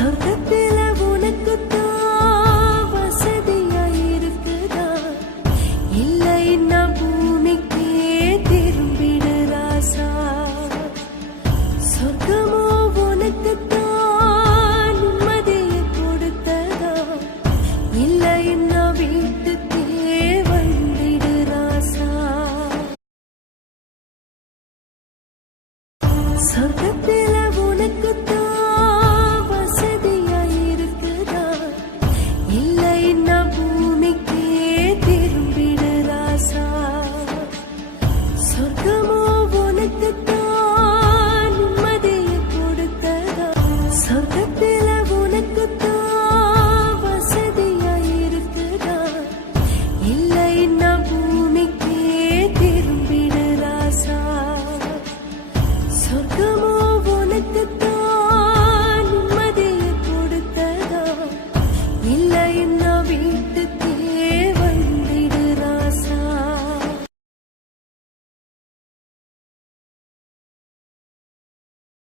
சொர்க்கத்தில உனக்குத்தான் வசதியா இருக்குதா, இல்லைன்னா பூமிக்கே திரும்பிடு ராசா. சொர்க்கமோ உனக்குத்தான் நிம்மதியை கொடுத்ததா, இல்லைன்னா வீட்டுக்கே வந்திடு ராசா. சொர்க்கத்தில உனக்குத்தான் வசதியா இருக்குதா, இல்லைன்னா பூமிக்கே திரும்பிடு ராசா. சொர்க்கமோ உனக்குத்தான் நிம்மதியை கொடுத்ததா, சொர்க்கத்தில உனக்குத்தான் வசதியா இருக்குதா, இல்லைன்னா பூமிக்கே திரும்பிடு ராசா. சொர்க்கமோ உனக்குத்தான் நிம்மதியை கொடுத்ததா, இல்லைன்னா வீட்டுக்கே